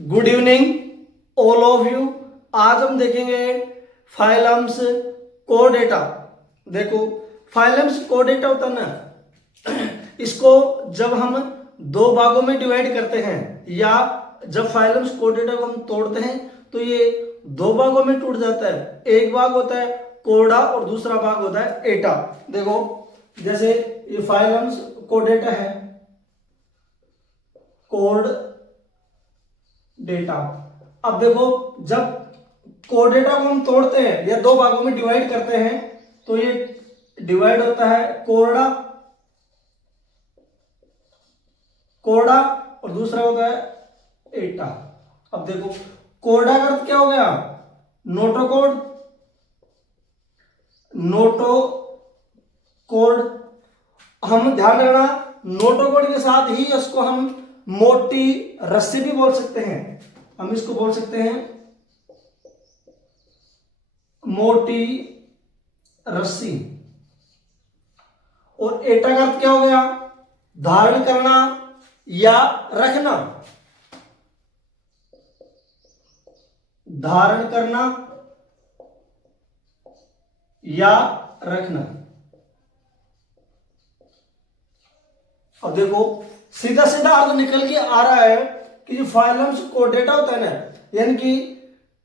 Good evening all of you. आज हम देखेंगे फाइलम्स कोडेटा। देखो फाइलम्स कोडेटा होता है ना, इसको जब हम दो भागों में डिवाइड करते हैं या जब फाइलम्स कोडेटा को हम तोड़ते हैं तो ये दो भागों में टूट जाता है। एक भाग होता है कोडा और दूसरा भाग होता है एटा। देखो जैसे ये फाइलम्स कोडेटा है, कोड डेटा। अब देखो जब कोड डेटा को हम तोड़ते हैं या दो भागों में डिवाइड करते हैं तो ये डिवाइड होता है कोरडा कोरडा और दूसरा होता है एटा। अब देखो कोरडा का अर्थ क्या हो गया? नोटोकोड। नोटोकोड हम ध्यान रखना, नोटोकोड के साथ ही उसको हम मोटी रस्सी भी बोल सकते हैं। हम इसको बोल सकते हैं मोटी रस्सी। और एटा का अर्थ क्या हो गया? धारण करना या रखना। धारण करना या रखना। अब देखो सीधा सीधा अर्थ निकल के आ रहा है कि जो फाइलम्स कोडेटा होता है ना, यानी कि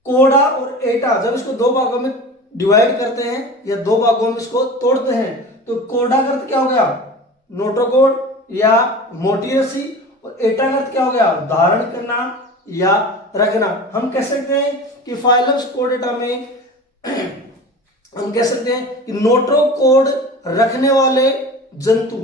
कोडा और एटा, जब इसको दो भागों में डिवाइड करते हैं या दो भागों में इसको तोड़ते हैं तो कोडा का अर्थ क्या हो गया? नोटोकोड या मोटी रस्सी। और एटा का अर्थ क्या हो गया? धारण करना या रखना। हम कह सकते हैं कि फाइलम्स कोडेटा में हम कह सकते हैं कि नोटोकोड रखने वाले जंतु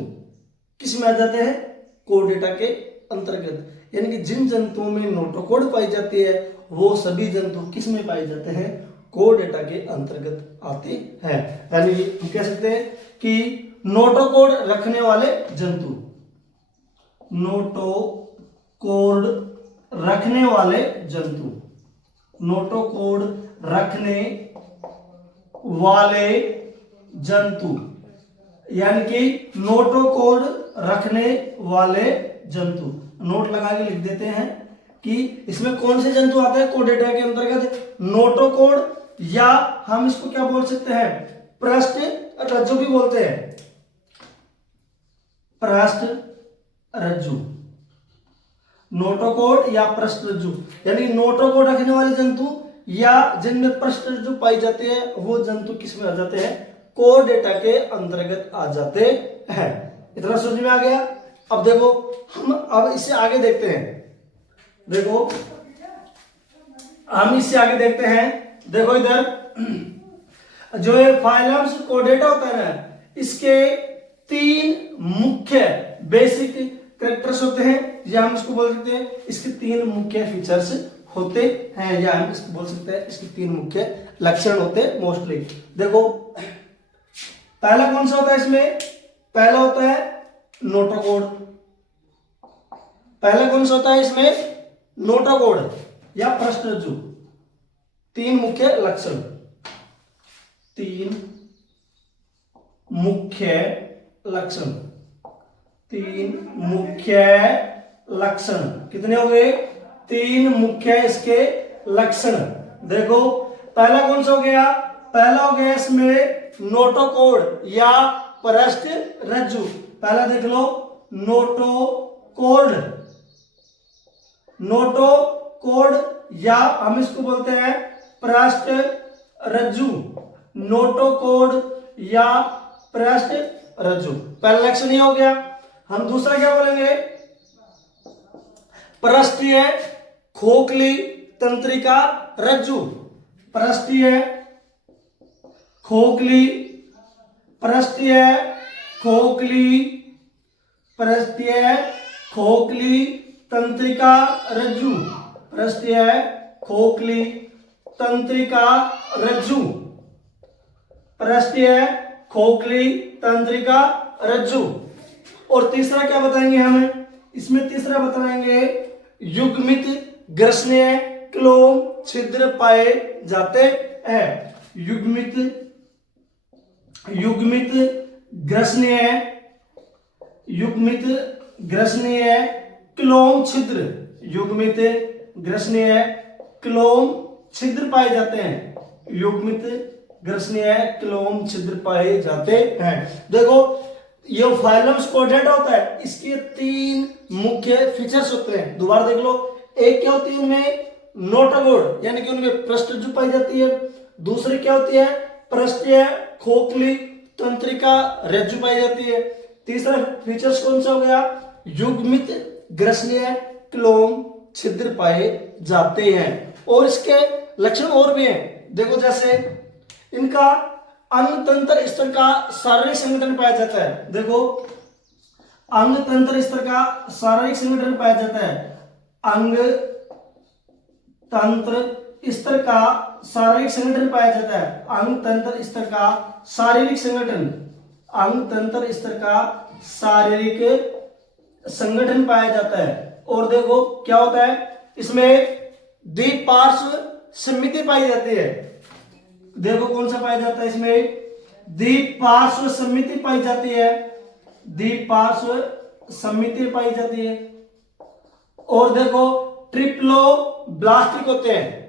किस में आ जाते हैं? कोडेटा के अंतर्गत। यानी कि जिन जंतुओं में नोटोकोड पाई जाती है वो सभी जंतु किस में पाए जाते हैं? कोडेटा के अंतर्गत आते हैं। यानी हम कह सकते हैं कि नोटोकोड रखने वाले जंतु, नोटोकोड रखने वाले जंतु, नोटोकोड रखने वाले जंतु, यानी कि नोटोकोड रखने वाले जंतु। नोट लगा के लिख देते हैं कि इसमें कौन से जंतु आते हैं कोडेटा के अंतर्गत? नोटोकोड, या हम इसको क्या बोल सकते हैं? पृष्ठ रज्जु भी बोलते हैं। पृष्ठ रज्जु, नोटोकोड या पृष्ठ रज्जु, यानी नोटोकोड रखने वाले जंतु या जिनमें पृष्ठ रज्जु पाई जाती है वो जंतु किस में आ जाते हैं? कोडेटा के अंतर्गत आ जाते हैं। इतना समझ में आ गया? अब देखो हम अब इससे आगे देखते हैं। देखो हम इससे आगे देखते हैं। देखो इधर जो ये फाइलम्स कोडेटा होता है ना, इसके तीन मुख्य बेसिक कैरेक्टर्स होते हैं, या हम इसको बोल सकते हैं इसके तीन मुख्य फीचर्स होते हैं, या हम इसको बोल सकते हैं इसके तीन मुख्य लक्षण होते हैं मोस्टली। देखो पहला कौन सा होता है इसमें? पहला होता है नोटोकोड। पहला कौन सा होता है इसमें? नोटोकोड या पृष्ठ रज्जु। तीन मुख्य लक्षण, तीन मुख्य लक्षण, तीन मुख्य लक्षण। कितने हो गए? तीन मुख्य इसके लक्षण। देखो पहला कौन सा हो गया? पहला हो गया इसमें नोटोकोड या पृष्ठ रज्जु। पहला देख लो, नोटोकोड। नोटोकोड या हम इसको बोलते हैं पृष्ठ रज्जु। नोटोकोड या पृष्ठ रज्जु, पहला लक्षण ये हो गया। हम दूसरा क्या बोलेंगे? पृष्ठीय खोखली तंत्रिका रज्जु। पृष्ठीय खोखली, पृष्ठीय खोखली, पृष्ठीय खोखली तंत्रिका रज्जु, पृष्ठीय खोखली तंत्रिका रज्जु, पृष्ठीय खोखली तंत्रिका रज्जु। और तीसरा क्या बताएंगे हमें? इसमें तीसरा बताएंगे युग्मित ग्रसनीय क्लोम छिद्र पाए जाते हैं। युग्मित ग्रसनीय, युग्मित ग्रसनीय क्लोम छिद्र, युग्मित ग्रसनीय क्लोम छिद्र पाए जाते हैं। युग्मित ग्रसनीय क्लोम छिद्र पाए जाते हैं। देखो ये फाइलम स्कोडेटा होता है, इसके 3 मुख्य फीचर्स होते हैं। दोबारा देख लो, एक क्या होती है उनमें नोटागोड यानी कि उनमें पृष्ठज्यू पाई जाती है। दूसरी क्या होती है पृष्ठीय खोखली तंत्रिका रज्जु पाई जाती है। तीसरा फीचर्स कौन सा हो गया युग्मित ग्रसनीय क्लोम छिद्र पाए जाते हैं। और इसके लक्षण और भी हैं। देखो जैसे इनका अंग तंत्र स्तर का शारीरिक संगठन पाया जाता है। देखो अंग तंत्र स्तर का शारीरिक संगठन पाया जाता है। अंग तंत्र स्तर का शारीरिक संगठन पाया जाता है। अंग तंत्र स्तर का शारीरिक संगठन, अंग तंत्र स्तर का शारीरिक संगठन पाया जाता है। और देखो क्या होता है इसमें द्विपार्श्व समिति पाई जाती है। देखो कौन सा पाया जाता है इसमें द्विपार्श्व समिति पाई जाती है, द्विपार्श्व समिति पाई जाती है। और देखो ट्रिप्लो ब्लास्टिक होते हैं।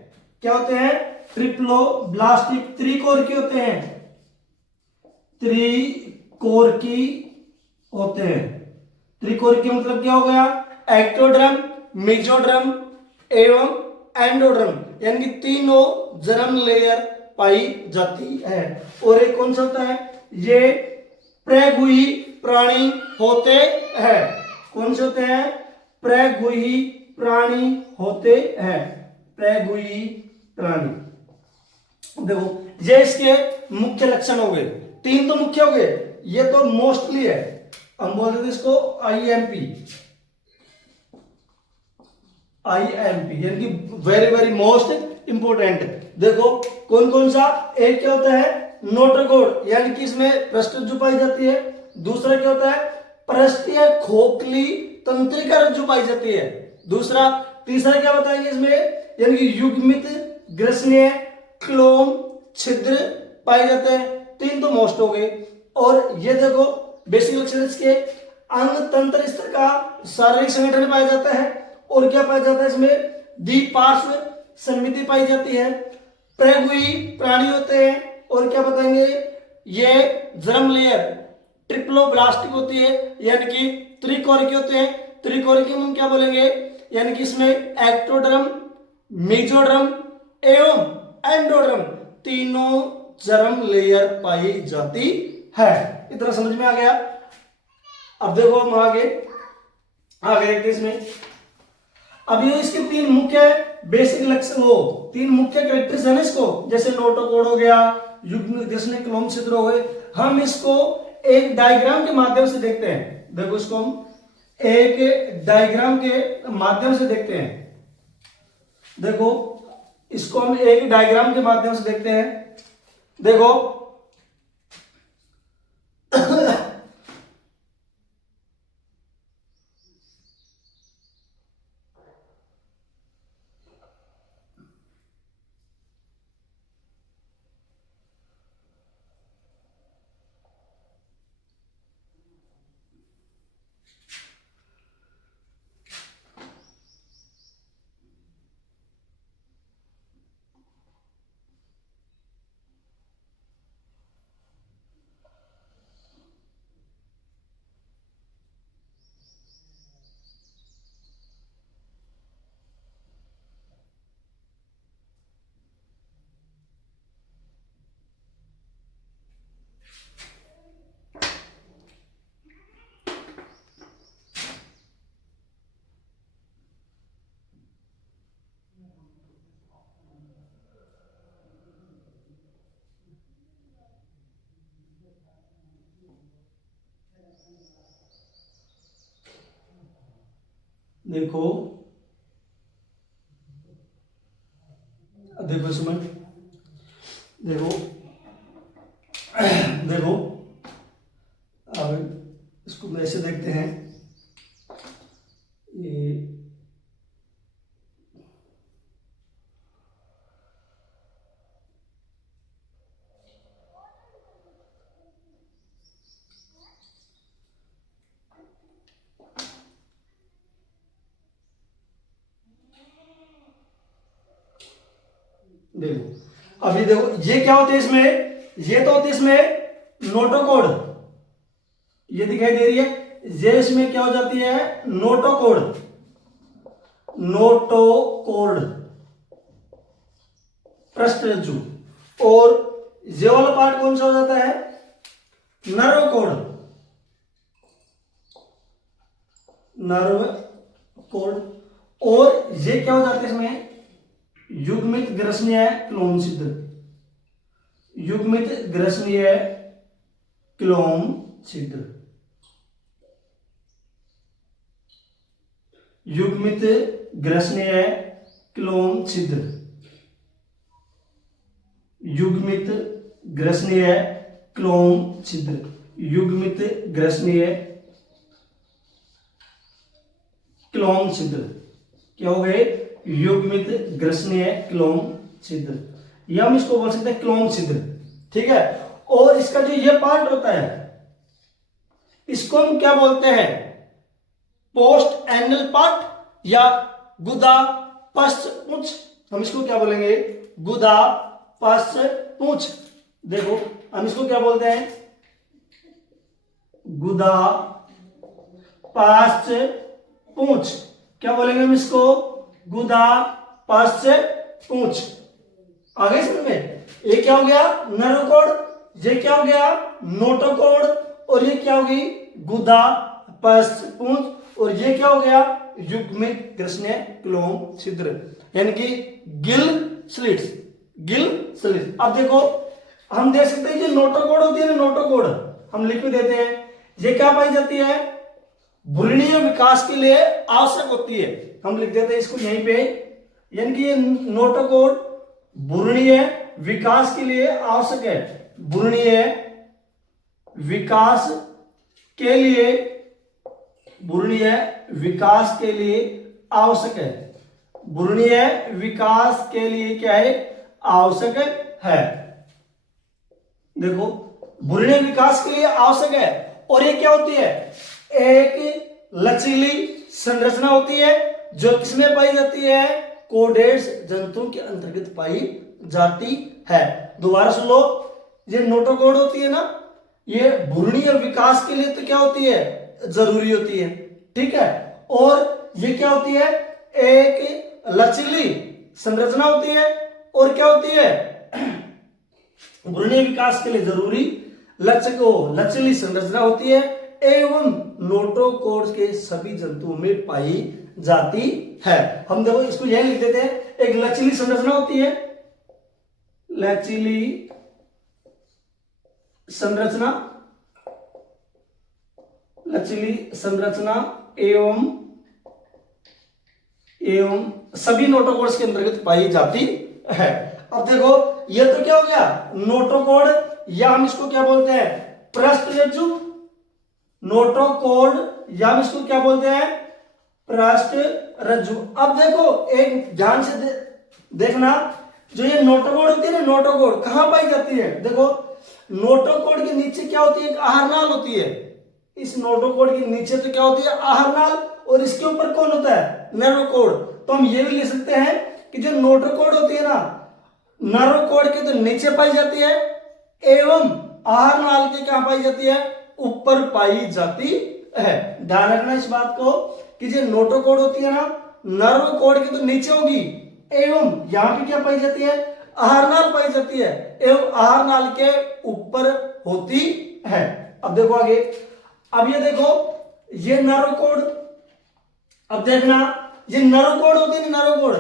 क्या होते हैं ट्रिप्लो ब्लास्टिक, त्रिकोरकी होते हैं, त्रिकोरकी होते हैं। त्रिकोरकी मतलब क्या हो गया एक्टोड्रम, मेसोड्रम एवं एंडोड्रम यानी कि तीनों जर्म लेयर पाई जाती है। और एक कौन सा होता है ये प्रगुही प्राणी होते हैं। कौन से होते हैं प्रगुही प्राणी होते हैं, प्रगुही प्राणी। देखो ये इसके मुख्य लक्षण हो गए, 3 तो मुख्य हो गए, ये तो मोस्टली है, हम बोल देते इसको आईएमपी, आईएमपी यानी कि वेरी वेरी मोस्ट इंपोर्टेंट। देखो कौन कौन सा, एक क्या होता है नोटोगोड यानी कि इसमें पृष्ठज्यू पाई जाती है। दूसरा क्या होता है पृष्ठीय खोखली तंत्रिका रज्जु पाई जाती है। दूसरा तीसरा क्या बताएंगे इसमें यानी कि युग्मित ग्रसनीय क्लोम छिद्र पाए जाते हैं। 3 तो मोस्ट हो गए। और ये देखो बेसिक लक्षण इसके अंग तंत्र स्तर का शारीरिक संगठन पाया जाता है। और क्या पाया जाता है इसमें द्विपार्श्व समिति पाई जाती है, प्रगुही प्राणी होते हैं। और क्या बताएंगे ये जर्म लेयर ट्रिप्लोब्लास्टिक होती है यानी कि त्रिकोरिकी होते हैं। त्रिकोरिकी में क्या बोलेंगे यानी कि इसमें एक्टोड्रम, मेसोड्रम एवं एंडोड्रम तीनों जर्म लेयर पाई जाती है। इतना समझ में आ गया। अब देखो हम आगे देखते इसमें। अब ये इसके 3 मुख्य बेसिक लक्षण हो, 3 मुख्य कैरेक्टर्स है ना इसको, जैसे नोटोकोड हो गया, युग्मित ग्रसनीय क्लोम छिद्र हो गए। हम इसको एक डायग्राम के माध्यम से देखते हैं। देखो इसको हम एक डायग्राम के माध्यम से देखते हैं। देखो इसको हम एक डायग्राम के माध्यम से देखते हैं। देखो देखो देखो इसमें देखो देखो अब इसको ऐसे देखते हैं। ये देखो अभी देखो ये क्या होते हैं इसमें, ये तो होते हैं इसमें नोटोकोड, ये दिखाई दे रही है, ये इसमें क्या हो जाती है नोटोकोड, नोटोकोड पृष्ठरज्जु। और ये वाला पार्ट कौन सा हो जाता है नर्व कोड। और ये क्या हो जाता है इसमें युग्मित ग्रसनीय क्लोम छिद्र, युग्मित ग्रसनीय क्लोम छिद्र, युग्मित ग्रसनीय क्लोम छिद्र, युग्मित ग्रसनीय क्लोम छिद्र, युग्मित ग्रसनीय क्लोम छिद्र। क्या हो गए युग्मित ग्रसनीय क्लोम छिद्र, या हम इसको बोल सकते हैं क्लोम छिद्र। ठीक है, और इसका जो ये पार्ट होता है इसको हम क्या बोलते हैं पोस्ट एंगल पार्ट या गुदा पश्च पूंछ। हम इसको क्या बोलेंगे गुदा पश्च पूंछ। देखो हम इसको क्या बोलते हैं गुदा पश्च पूंछ। क्या बोलेंगे हम इसको गुदा पश्च पूंछ। आगे समझ में, ये क्या हो गया नर्वकोड, ये क्या हो गया नोटोकोड, और ये क्या होगी गुदा पश्च पूंछ, और ये क्या हो गया युग्मित ग्रसनीय क्लोम छिद्र, यानी कि गिल स्लिट्स, गिल स्लिट्स। अब देखो हम देख सकते हैं जो नोटोकोड होती है ना, नोटोकोड हम लिख भी देते हैं, ये क्या पाई जाती है भ्रूणीय विकास के लिए आवश्यक होती है, हम लिख देते हैं इसको यहीं पे, यानी कि ये नोटोकोड भ्रूणीय विकास के लिए आवश्यक है, भ्रूणीय विकास के लिए, भ्रूणीय विकास के लिए आवश्यक है, भ्रूणीय विकास के लिए क्या है आवश्यक है। देखो भ्रूणीय विकास के लिए आवश्यक है, और ये क्या होती है एक लचीली संरचना होती है जो किसमें पाई जाती है कोडेट्स जंतु के अंतर्गत पाई जाती है। दोबारा सुन लो, ये नोटोकोड होती है ना, ये भ्रूणीय विकास के लिए तो क्या होती है जरूरी होती है, ठीक है, और ये क्या होती है एक लचीली संरचना होती है, और क्या होती है भ्रूणीय विकास के लिए जरूरी लचीली संरचना होती है, एवं नोटोकोड के सभी जंतुओं में पाई जाती है। हम देखो इसको यह लिख देते हैं, एक लचीली संरचना होती है, लचीली संरचना, लचीली संरचना एवं सभी नोटोकोड्स के अंतर्गत पाई जाती है। अब देखो ये तो क्या हो गया नोटोकोड, या हम इसको क्या बोलते हैं पृष्ठरज्जु, नोटोकोड या हम इसको क्या बोलते हैं पृष्ठरज्जु। अब देखो एक ध्यान से देखना, जो ये नोटोकोड होती है ना, नोटोकोड कहां पाई जाती है, देखो नोटोकोड के नीचे क्या होती है एक आहारनाल होती है, इस नोटोकोड के नीचे तो क्या होती है आहारनाल, और इसके ऊपर कौन होता है नर्वकोड। तो हम ये भी लिख सकते हैं कि जो नोटोकोड होती है ना नर्वकोड के तो नीचे पाई जाती है, एवं आहारनाल के कहां पाई जाती है ऊपर पाई जाती है। ध्यान रखना इस बात को कि जो नोटोकोड होती है ना नर्व कोड के तो नीचे होगी, एवं यहां पे क्या पाई जाती है आहारनाल पाई जाती है, एवं आहारनाल के ऊपर होती है। अब देखो आगे, अब ये देखो ये नर्व कोड, अब देखना ये नर्व कोड होती है, नर्व कोड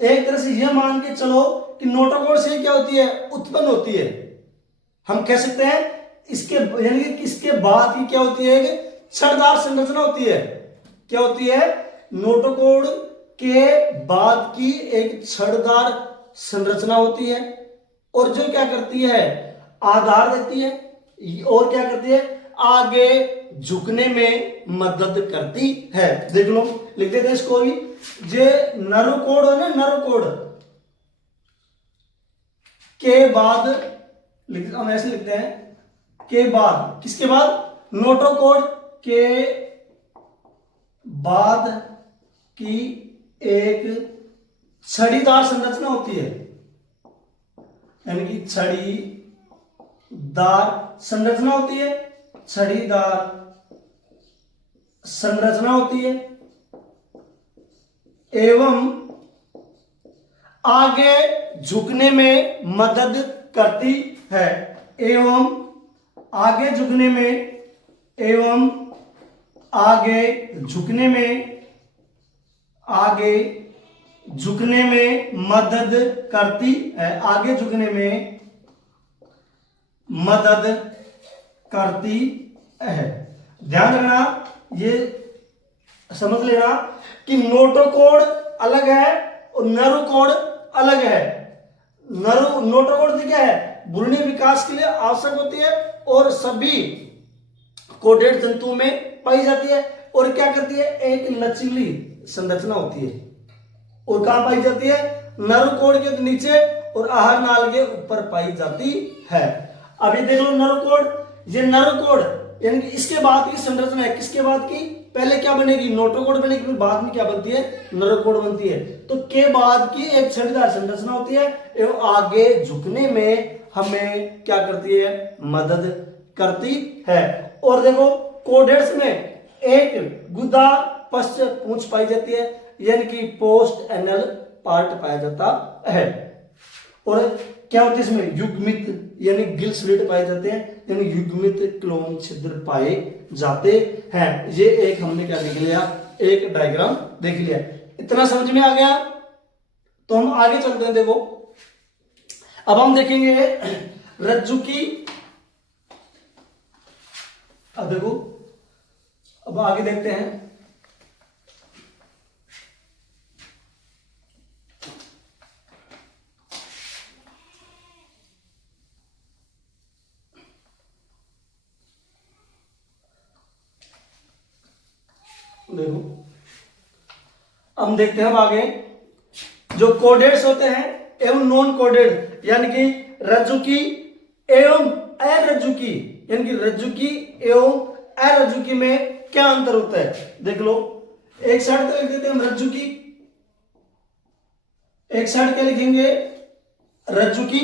एक तरह से ये मान के चलो कि नोटोकोड से क्या होती है उत्पन्न होती है। हम कह सकते हैं इसके यानी कि इसके बाद की क्या होती है छड़दार संरचना होती है। क्या होती है नोटोकोड के बाद की एक छड़दार संरचना होती है, और जो क्या करती है आधार देती है, और क्या करती है आगे झुकने में मदद करती है। देख लो लिख देते हैं इसको भी, जे नर्व कोड है ना नर्व कोड के बाद हम ऐसे लिखते हैं के बाद, किसके बाद नोटोकोड के बाद की एक छड़ीदार संरचना होती है, यानी कि छड़ीदार संरचना होती है, छड़ीदार संरचना होती है एवं आगे झुकने में मदद करती है, एवं आगे झुकने में, एवं आगे झुकने में, आगे झुकने में मदद करती है, आगे झुकने में मदद करती है। ध्यान रखना, ये समझ लेना कि नोटोकोड अलग है और नरोकोड अलग है। नोटोकोड क्या है, भ्रूण विकास के लिए आवश्यक होती है और सभी कोडेड जंतुओं में पाई जाती है, और क्या करती है, एक लचीली संरचना होती है। और कहां पाई जाती है, नरोकोड के नीचे और आहार नाल के ऊपर पाई जाती है। अभी देख लो नरोकोड, ये नरोकोड यानी कि इसके बाद की संरचना है, किसके बाद की, पहले क्या बनेगी, नोटोकोड बनेगी, फिर बाद में क्या बनती है, नरोकोड बनती है। तो के बाद की एक छड़ीदार संरचना होती है एवं आगे झुकने में हमें क्या करती है, मदद करती है। और देखो कोडेट्स में एक गुदा पश्च पूंछ पाई जाती है, यानी कि पोस्ट एनल पार्ट पाया जाता है। और क्या होती है इसमें, युग्मित यानी गिल स्लिट पाए जाते हैं, यानी युग्मित क्लोम छिद्र पाए जाते हैं। ये एक हमने क्या देख लिया, एक डायग्राम देख लिया। इतना समझ में आ गया, तो हम आगे चलते हैं। देखो अब हम देखेंगे रज्जु की, अब देखो अब आगे देखते हैं। देखो हम देखते हैं अब आगे, जो कोडेड्स होते हैं एवं नॉन कोडेड, यानी कि रज्जुकी एवं अरज्जुकी, यानी कि रज्जुकी एवं अरज्जुकी में क्या अंतर होता है, देख लो। एक साइड तो लिख देते हैं हम रज्जुकी, एक साइड क्या लिखेंगे, रज्जुकी,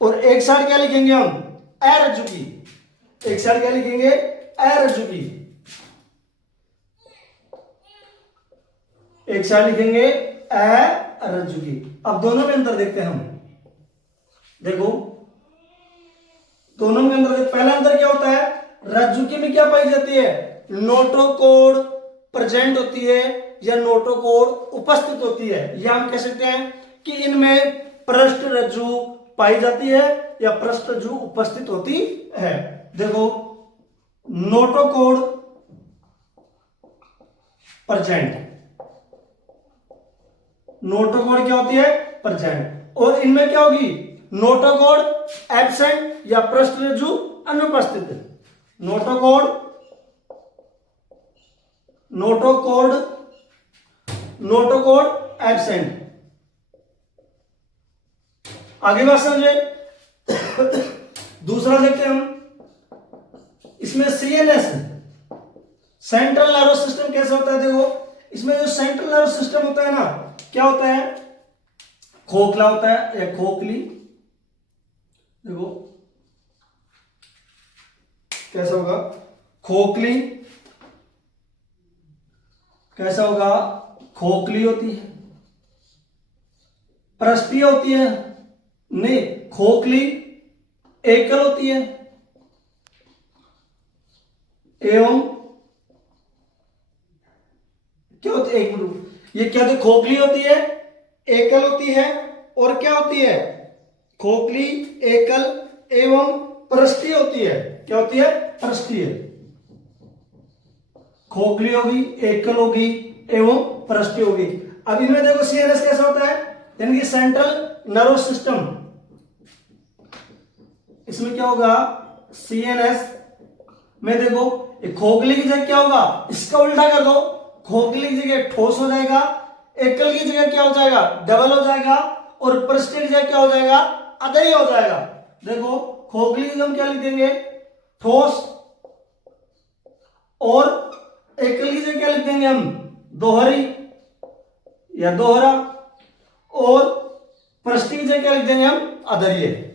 और एक साइड क्या लिखेंगे हम, अरज्जुकी, एक साइड क्या लिखेंगे, अरज्जुकी, एक साइड लिखेंगे अरज्जुकी। अब दोनों में अंतर देखते हैं हम। देखो दोनों में अंतर, पहला अंतर क्या होता है, रज्जुकी में क्या पाई जाती है, नोटोकोड प्रेजेंट होती है या नोटोकोड उपस्थित होती है, या हम कह सकते हैं कि इनमें पृष्ठ रज्जु पाई जाती है या पृष्ठ रज्जु उपस्थित होती है। देखो नोटोकोड प्रेजेंट, नोटोकोड क्या होती है, प्रेजेंट, और इनमें क्या होगी, नोटोकोड एब्सेंट या पृष्ठ रज्जु अनुपस्थित। Notochord, notochord, notochord absent. आगे बात समझे। दूसरा देखते हैं हम, इसमें सीएनएस सेंट्रल नर्वस सिस्टम कैसा होता है। देखो इसमें जो सेंट्रल नर्वस सिस्टम होता है ना, क्या होता है, खोखला होता है या खोखली। देखो कैसा होगा, खोखली, कैसा होगा, खोखली होती है, पृष्ठीय होती है, नहीं खोखली एकल होती है, एवं क्या होती है, एक मिनट, ये क्या होती है, खोखली होती है, एकल होती है, और क्या होती है, खोखली एकल एवं पृष्ठीय होती है। क्या होती है, पृष्ठीय, खोखली होगी, एकल होगी एवं पृष्ठीय होगी। अब इनमें देखो सीएनएस कैसा होता है, यानी कि सेंट्रल नर्वस सिस्टम, इसमें क्या होगा, सीएनएस में देखो खोखली की जगह क्या होगा, इसका उल्टा कर दो, खोखली की जगह ठोस हो जाएगा, एकल की जगह क्या हो जाएगा, डबल हो जाएगा, और पृष्ठीय की जगह क्या हो जाएगा, अदयी हो जाएगा। देखो खोखली की हम क्या लिख देंगे, ठोस, और एकल की जगह क्या लिख देंगे हम, दोहरी या दोहरा, और पृष्ठीय की जगह क्या लिख देंगे हम, अधर्य।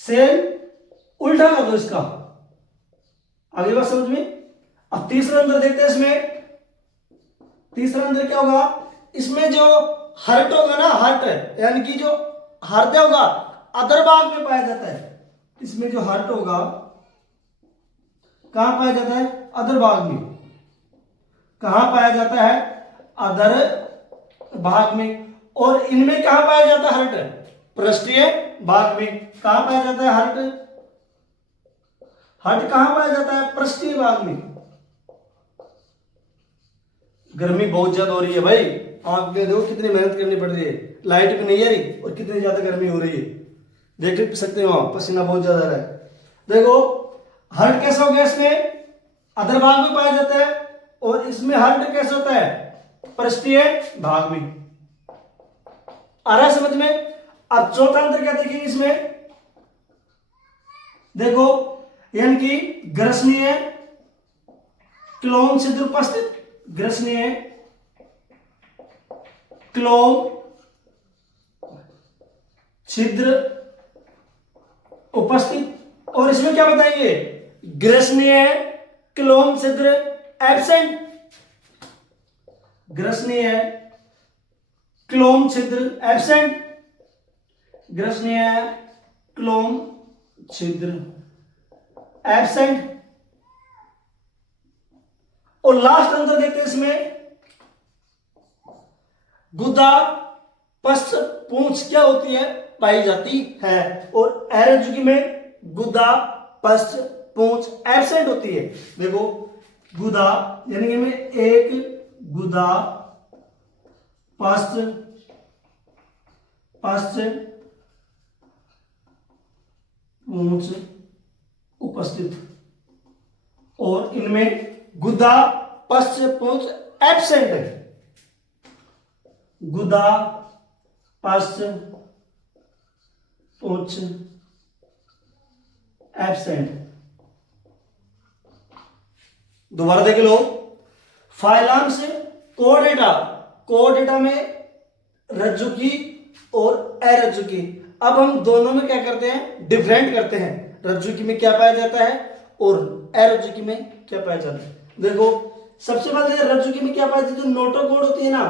सेम उल्टा कर दो इसका। अगली बात समझ में। अब तीसरा अंतर देखते हैं इसमें। तीसरा अंतर क्या होगा, इसमें जो हर्ट होगा ना, हर्ट यानी कि जो हृदय होगा अधर भाग में पाया जाता है। इसमें जो हर्ट होगा कहां पाया जाता है, अधर भाग में। कहां पाया जाता है, अधर भाग में। और इनमें कहां पाया जाता है हर्ट, पृष्ठीय भाग में। कहां पाया जाता है हर्ट, हर्ट कहां पाया जाता है, पृष्ठीय भाग में। गर्मी बहुत ज्यादा हो रही है भाई, आप देखो कितनी मेहनत करनी पड़ रही है, लाइट भी नहीं आ रही और कितनी ज्यादा गर्मी हो रही है, देख सकते हो आप, पसीना बहुत ज्यादा आ रहा है। देखो हर्ट कैसा हो गया, इसमें अधर भाग में पाया जाता है, और इसमें हर्ट कैसा होता है, पृष्ठीय भाग में। आ रहा है समझ में। अब चौथा अंतर क्या देखेंगे इसमें, देखो यानी कि ग्रसनीय क्लोम छिद्र उपस्थित, ग्रसनीय क्लोम छिद्र उपस्थित। और इसमें क्या बताएंगे, ग्रसनीय क्लोम छिद्र एब्सेंट, ग्रसनीय क्लोम छिद्र एब्सेंट, ग्रसनीय क्लोम छिद्र एब्सेंट। और लास्ट अंतर देखते हैं इसमें, गुदा पश्च पूंछ क्या होती है, पाई जाती है। और एरोजुकी में गुदा पश्च पूंछ एब्सेंट होती है। देखो गुदा यानी कि में एक गुदा पश्च पूंछ उपस्थित, और इनमें गुदा पश्च पूंछ एब्सेंट है। गुदा पश्च पूंछ एब्सेंट। दोबारा देख लो, फाइलम्स कोडेटा, कोडेटा में रज्जुकी और अरज्जुकी। अब हम दोनों में क्या करते हैं, डिफरेंट करते हैं, रज्जुकी में क्या पाया जाता है और अरज्जुकी में क्या पाया जाता है। देखो सबसे पहले रज्जुकी में क्या पाया जाता है, जो नोटोकोड होती है ना,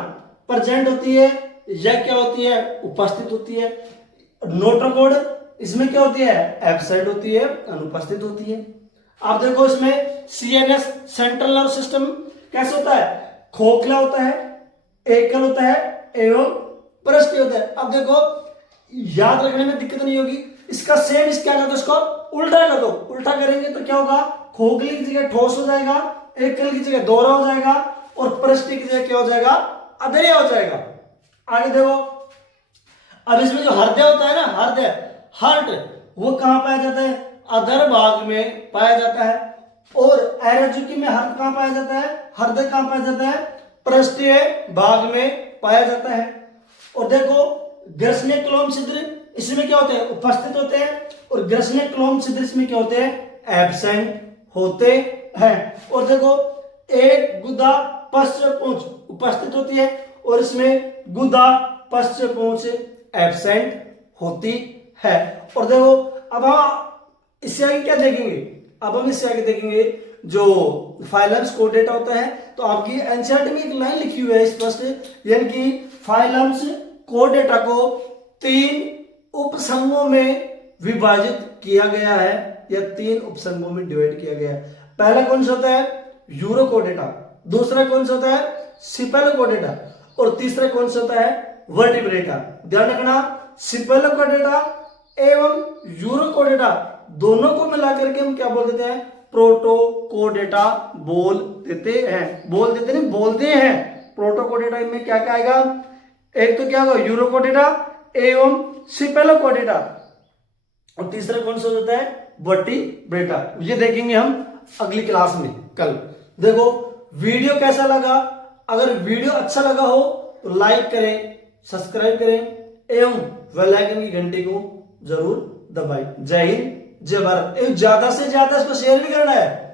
प्रेजेंट होती है, या क्या होती है, उपस्थित होती है। नोटोकोड इसमें क्या होती है, एब्सेंट होती है, अनुपस्थित होती है। आप देखो इसमें सीएनएस सेंट्रल नर्व सिस्टम कैसे होता है, खोखला होता है, एकल होता है एवं पृष्ठीय होता है। अब देखो याद रखने में दिक्कत नहीं होगी, इसका सेम इस क्या कर दो, इसको उल्टा कर दो। उल्टा करेंगे तो क्या होगा, खोखली की जगह ठोस हो जाएगा, एकल की जगह दोहरा हो जाएगा, और पृष्ठीय की जगह क्या हो जाएगा, अधेय हो जाएगा। आगे देखो, अब इसमें जो हृदय होता है ना, हृदय हार्ट, वो कहां पाया जाता है, अधर भाग में पाया जाता है। और एरोजुकी में हृदय कहां पाया जाता है, हृदय कहां पाया जाता है, पृष्ठीय भाग में पाया जाता है। और देखो ग्रसनीय क्लोम छिद्र इसमें क्या होते हैं, उपस्थित होते हैं, और ग्रसनीय क्लोम छिद्र इसमें क्या होते हैं, एब्सेंट होते हैं। और देखो एक गुदा पश्च पूंछ उपस्थित होती है, और इसमें गुदा पश्च पूंछ एब्सेंट होती है। और देखो अब हम इससे आगे क्या देखेंगे, अब हम इससे आगे देखेंगे जो फाइलम्स कोडेटा होता है। तो आपकी एनसीईआरटी में एक लाइन लिखी हुई है स्पष्ट, यानी कि फाइलम्स कोडेटा को 3 उपसंघों में विभाजित किया गया है, या 3 उपसंघों में डिवाइड किया गया है। पहला कौन सा होता है, यूरोकोडेटा, दूसरा कौन सा होता है, सिपेलोकोडेटा, और तीसरा कौन सा होता है, वर्टिब्रेटा। ध्यान रखना, सिपेलोकोडेटा एवं यूरोकोडेटा दोनों को मिलाकर के हम क्या बोल देते हैं, प्रोटोकोडेटा बोल देते हैं। बोल देते नहीं, बोलते हैं। प्रोटोकोडेटा में क्या क्या आएगा, एक तो क्या होगा, यूरोकोडेटा एवं सिपेलोकोडेटा, और तीसरा कौन सा होता है, वर्टिब्रेटा। ये देखेंगे हम अगली क्लास में कल। देखो वीडियो कैसा लगा, अगर वीडियो अच्छा लगा हो तो लाइक करें, सब्सक्राइब करें एवं बेल आइकन की घंटी को जरूर दबाएं। जय हिंद, जय भारत। ज्यादा से ज्यादा इसको शेयर भी करना है।